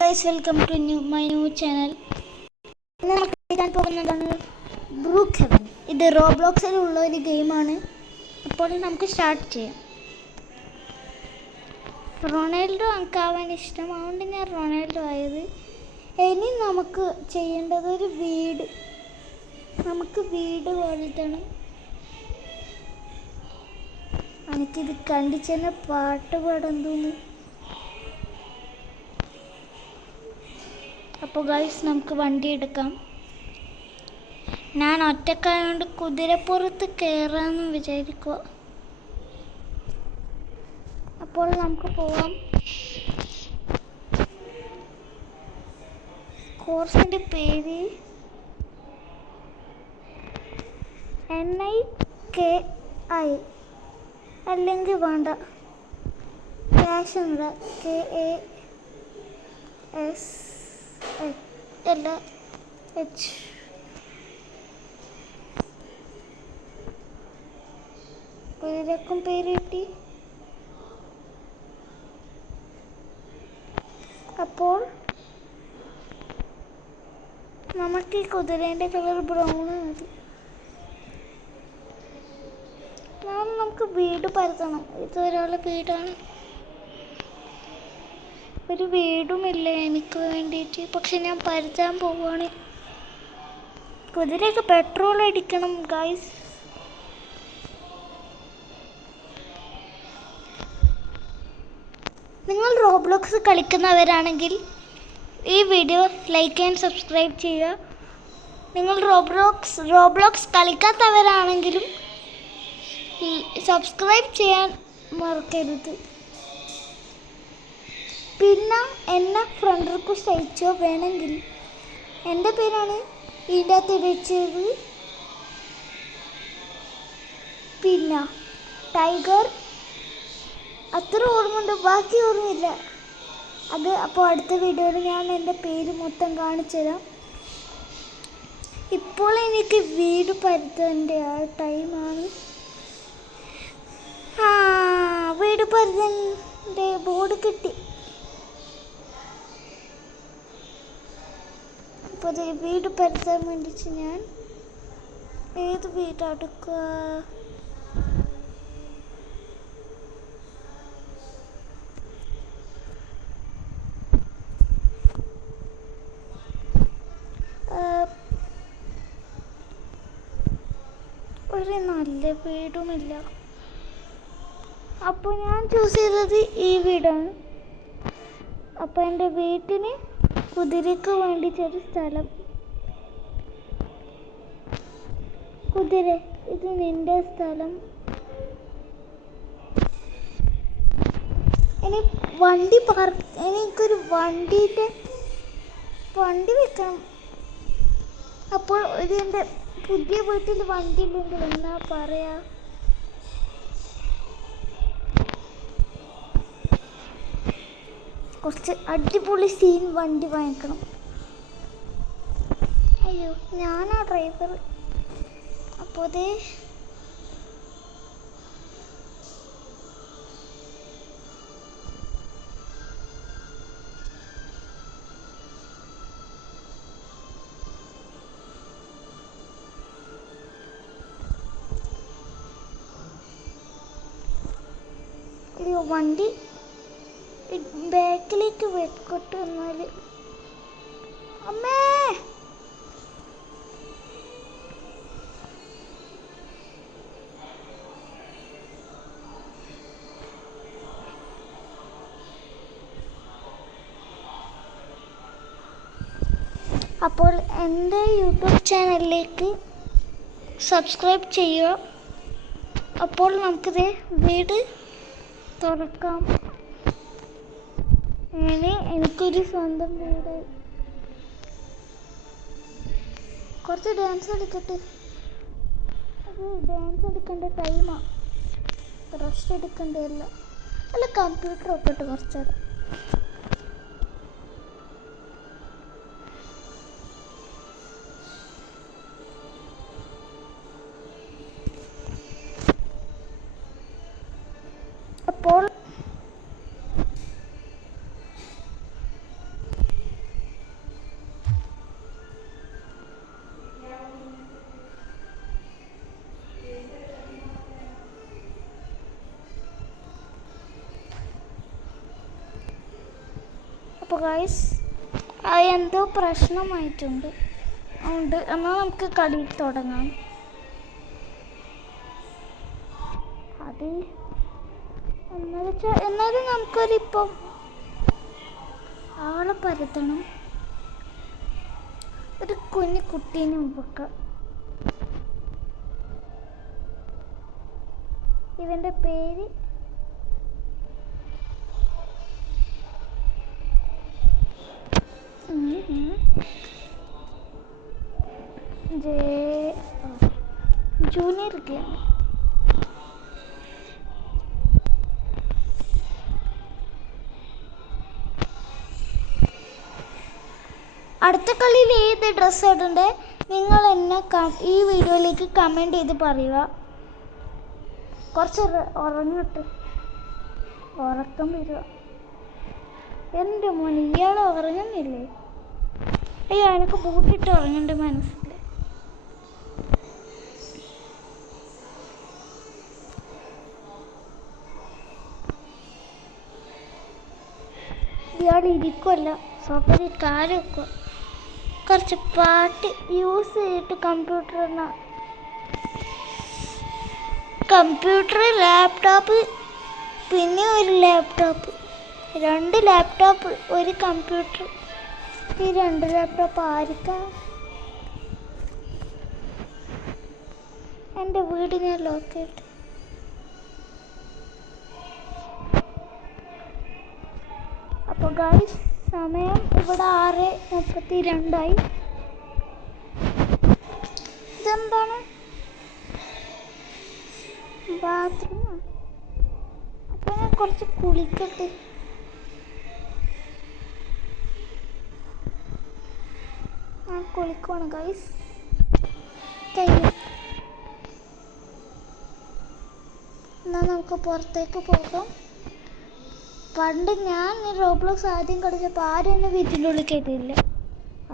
Guys, welcome to my new channel. ഇന്ന് നമുക്ക് കളിക്കാൻ പോകുന്നതാണ് ബ്രൂക്ക് ഹെവൻ. ഇത് റോബ്ലോക്സിലുള്ള ഒരു ഗെയിമാണ്. അപ്പോൾ നമുക്ക് സ്റ്റാർട്ട് ചെയ്യാം. റൊണാൾഡോ ആവാൻ ഇഷ്ടം, അതുകൊണ്ട് ഞാൻ റൊണാൾഡോ ആയത്. ഇനി നമുക്ക് ചെയ്യേണ്ടത് ഒരു വീട്. നമുക്ക് വീട് പണിതണം. എനിക്കിത് കണ്ടിച്ചെന്നെ പാട്ട് പാടാൻ തോന്നി. അപ്പോൾ ഗൈസ്, നമുക്ക് വണ്ടി എടുക്കാം. ഞാൻ ഒറ്റക്കായതുകൊണ്ട് കുതിരപ്പുറത്ത് കയറാമെന്ന് വിചാരിക്കുക. അപ്പോൾ നമുക്ക് പോവാം. കോഴ്സിൻ്റെ പേര് NIKI, അല്ലെങ്കിൽ വേണ്ട, ക്യാഷ് ഉണ്ട്. KAS LH. കുതിരക്കും പേര് കിട്ടി. അപ്പോൾ നമുക്ക് ഈ കുതിരേൻ്റെ കളർ ബ്രൗൺ മതി. നമുക്ക് വീട് പരത്തണം. ഇത് ഒരാളുടെ വീടാണ്. ഒരു വീടുമില്ല എനിക്ക് വേണ്ടിയിട്ട്, പക്ഷെ ഞാൻ പരത്താൻ പോവുകയാണ്. കുതിരയൊക്കെ പെട്രോൾ അടിക്കണം ഗൈസ്. നിങ്ങൾ റോബ്ലോക്സ് കളിക്കുന്നവരാണെങ്കിൽ ഈ വീഡിയോ ലൈക്ക് ആൻഡ് സബ്സ്ക്രൈബ് ചെയ്യുക. നിങ്ങൾ റോബ്ലോക്സ് കളിക്കാത്തവരാണെങ്കിലും സബ്സ്ക്രൈബ് ചെയ്യാൻ മറക്കരുത്. പിന്നെ എന്നെ ഫ്രണ്ട് റിക്വസ്റ്റ് അയച്ചോ വേണമെങ്കിൽ. എൻ്റെ പേരാണ് ഇതിൻ്റെ അകത്ത് വെച്ചത്. പിന്നെ ടൈഗർ അത്ര ഓർമ്മയുണ്ട്, ബാക്കി ഓർമ്മയില്ല. അത് അപ്പോൾ അടുത്ത വീഡിയോയിൽ ഞാൻ എൻ്റെ പേര് മൊത്തം കാണിച്ചു തരാം. ഇപ്പോൾ എനിക്ക് വീട് പരത്തേണ്ട ആ ടൈമാണ്. വീട് പരത്തേൻ്റെ ബോർഡ് കിട്ടി. അപ്പോൾ വീട് പരത്താൻ വേണ്ടിയിട്ട് ഞാൻ ഏത് വീടെടുക്കുക? ഒരു നല്ല വീടുമില്ല. അപ്പോൾ ഞാൻ ചൂസ് ചെയ്തത് ഈ വീടാണ്. അപ്പോൾ എൻ്റെ വീട്ടിന് കുതിരയ്ക്ക് വേണ്ടിയിട്ടൊരു സ്ഥലം. കുതിര, ഇത് നിൻ്റെ സ്ഥലം. ഇനി എനിക്കൊരു വണ്ടി വെക്കണം. അപ്പോൾ എൻ്റെ പുതിയ വീട്ടിൽ വണ്ടി ഇല്ലെങ്കിൽ എന്നാ പറയാ? കുറച്ച് അടിപൊളി സീൻ വണ്ടി വാങ്ങിക്കണം. അയ്യോ, ഞാനാ ഡ്രൈവർ. അപ്പോൾ വണ്ടി ബാക്കിലേക്ക് വെക്കോട്ട് വന്നാൽ. അമ്മേ, അപ്പോൾ എൻ്റെ യൂട്യൂബ് ചാനലിലേക്ക് സബ്സ്ക്രൈബ് ചെയ്യുക. അപ്പോൾ നമുക്കിത് വീട് തുറക്കാം. എനിക്കൊരു സ്വന്തം വീട്. കുറച്ച് ഡാൻസ് എടുക്കട്ടെ. അത് ഡാൻസ് എടുക്കേണ്ട ടൈമാണ്, റെസ്റ്റ് എടുക്കേണ്ടതല്ല. അല്ല, കമ്പ്യൂട്ടർ ഒക്കെ ഇട്ട് കുറച്ചേരം. അപ്പോൾ അപ്പോൾ ഗൈസ് എന്തോ പ്രശ്നമായിട്ടുണ്ട്. ഉണ്ട്, എന്നാൽ നമുക്ക് കളി തുടങ്ങാം. അത് എന്നാലും നമുക്കൊരിപ്പം ആളെ പരത്തണം. ഒരു കുഞ്ഞു കുട്ടീനെ വെക്കാം. ഇവൻ്റെ പേര് ജൂനിയർ ഗെയിം. അടുത്ത കളിയിൽ ഏത് ഡ്രസ്സ് ഇടണ്ടേ നിങ്ങൾ എന്നെ ഈ വീഡിയോയിലേക്ക് കമൻറ്റ് ചെയ്ത് പറയുക. കുറച്ച് ഉറങ്ങട്ടെ, ഉറക്കം വരിക. എൻ്റെ മോൻ ഇയാൾ ഉറങ്ങുന്നില്ലേ? അയ്യോ, എനിക്ക് ബൂട്ടിട്ട് ഉറങ്ങേണ്ട മനസ്സിൽ. ഇയാൾ ഇരിക്കുമല്ല, സോഫയിൽ കാല് വെക്കുക. കുറച്ച് പാട്ട് യൂസ് ചെയ്തിട്ട് കമ്പ്യൂട്ടർ ലാപ്ടോപ്പ്, പിന്നെ ഒരു ലാപ്ടോപ്പ്, 2 ലാപ്ടോപ്പ്, ഒരു കമ്പ്യൂട്ടർ. ഈ 2 ലാപ്ടോപ്പ് ആയിരിക്കാം? എൻ്റെ വീട് ഞാൻ ലോക്ക് ചെയ്തിട്ട്. അപ്പോൾ ഗൈസ് സമയം ഇവിടെ 6:32. ഇതെന്താണ്? ബാത്റൂം. അപ്പോൾ ഞാൻ കുറച്ച് കുളിക്കട്ടെ. ഞാൻ കുളിക്കുവാണ് ഗൈസ്. എന്നാൽ നമുക്ക് പുറത്തേക്ക് പോകാം. പണ്ട് ഞാൻ റോബ്ലോക്സ് ആദ്യം കളിച്ചപ്പോൾ ആരും എന്നെ വീട്ടിൻ്റെ ഉള്ളിൽ കയറ്റിയില്ല.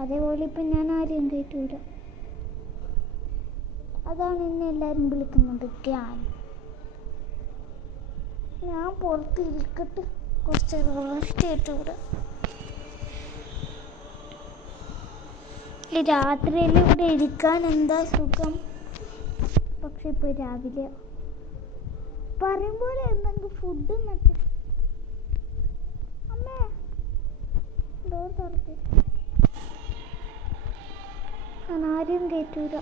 അതേപോലെ ഇപ്പം ഞാൻ ആരെയും കയറ്റൂല. അതാണ് എന്നെ എല്ലാവരും വിളിക്കുന്നത് ഗ്യാൻ. ഞാൻ പുറത്ത് ഇരിക്കട്ടെ, കുറച്ച് റെസ്റ്റ് ചെയ്തിട്ട്. ഈ രാത്രിയിൽ ഇവിടെ ഇരിക്കാൻ എന്താ സുഖം. പക്ഷെ ഇപ്പോൾ രാവിലെ പറയുമ്പോൾ എന്തെങ്കിലും ഫുഡ് മറ്റേ അമ്മേ ഡോർ തുറക്ക്. ഞാൻ ആരെയും കയറ്റൂല.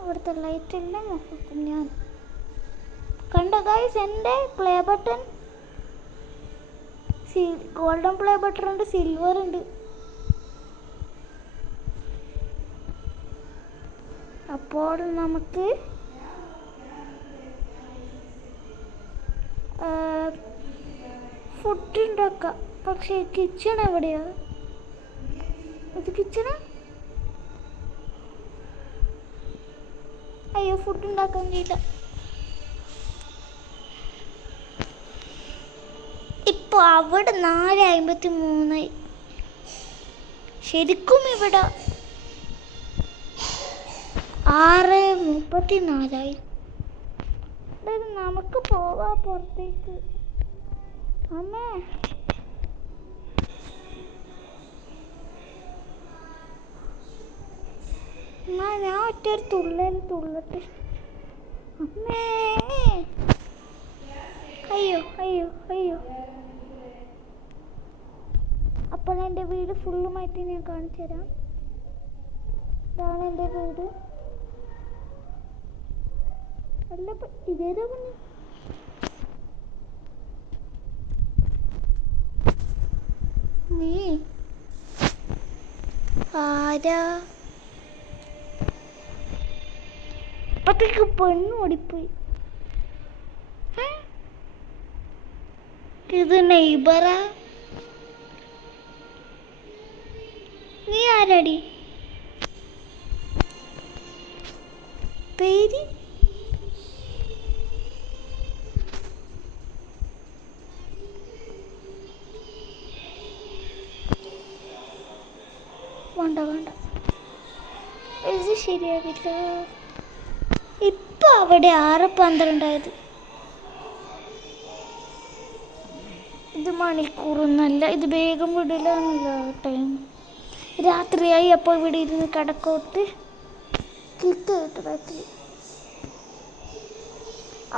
അവിടുത്തെ ലൈറ്റ് എല്ലാം നോക്കും ഞാൻ. കണ്ട ഗൈസ്, എൻ്റെ play button golden play button ഉണ്ട്, സിൽവർ ഉണ്ട്. അപ്പോൾ നമുക്ക് ഫുഡ് ഉണ്ടാക്കാം. പക്ഷേ കിച്ചൺ എവിടെയാണ്? ഇത് കിച്ചണാ? അയ്യോ, ഫുഡ് ഉണ്ടാക്കാൻ കഴിയില്ല. ഇപ്പോൾ അവിടെ 4:53. ശരിക്കും ഇവിടെ 6:34. അതായത് നമുക്ക് പോവാം പുറത്തേക്ക്. അമ്മേ, ഞാൻ ഒറ്റൊരു തുള്ളട്ടെ. അമ്മേ, അയ്യോ അയ്യോ അയ്യോ. അപ്പോൾ എൻ്റെ വീട് ഫുള്ളുമായിട്ട് ഞാൻ കാണിച്ചു തരാം. ഇതാണ് എൻ്റെ വീട്. അല്ല, ഇതേതാ പണി? നീ ആരാ? അപ്പത്തേക്ക് പെണ്ണ് ഓടിപ്പോയി. ഇത് നെയ്ബറാ? നീ ആരാടി? പേര് വേണ്ട, ഇത് ശരിയാകില്ല. ഇപ്പൊ അവിടെ 6:12. മണിക്കൂറൊന്നല്ല, ഇത് വേഗം വിടില്ലാന്നല്ലോ ടൈം. രാത്രിയായി. അപ്പോൾ ഇവിടെ ഇരുന്ന് കിടക്കോട്ട് ക്ലിക്ക് ചെയ്തിട്ട് ബാക്കിൽ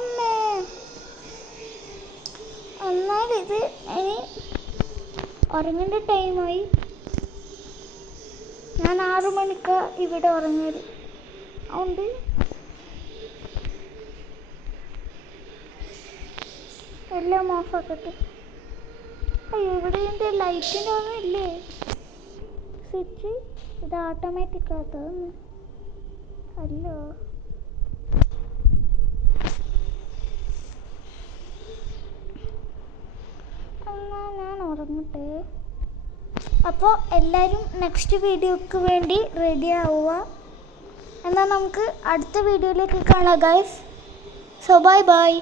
അമ്മേ. എന്നാലിത് ഇനി ഉറങ്ങേണ്ട ടൈമായി. ഞാൻ 6 മണിക്ക് ഇവിടെ ഉറങ്ങല്. അതുകൊണ്ട് എല്ലാം ഓഫാക്കട്ടെ. അയ്യോ, ഇവിടെ എൻ്റെ ലൈറ്റിൻ്റെ ഒന്നും ഇല്ലേ സ്വിച്ച്? ഇത് ഓട്ടോമാറ്റിക് ആകത്തൊന്ന് അല്ലോ. എന്നാൽ ഞാൻ ഉറങ്ങട്ടെ. അപ്പോൾ എല്ലാവരും നെക്സ്റ്റ് വീഡിയോക്ക് വേണ്ടി റെഡി ആവുക. എന്നാൽ നമുക്ക് അടുത്ത വീഡിയോയിലേക്ക് കാണാം ഗൈസ്. So bye bye.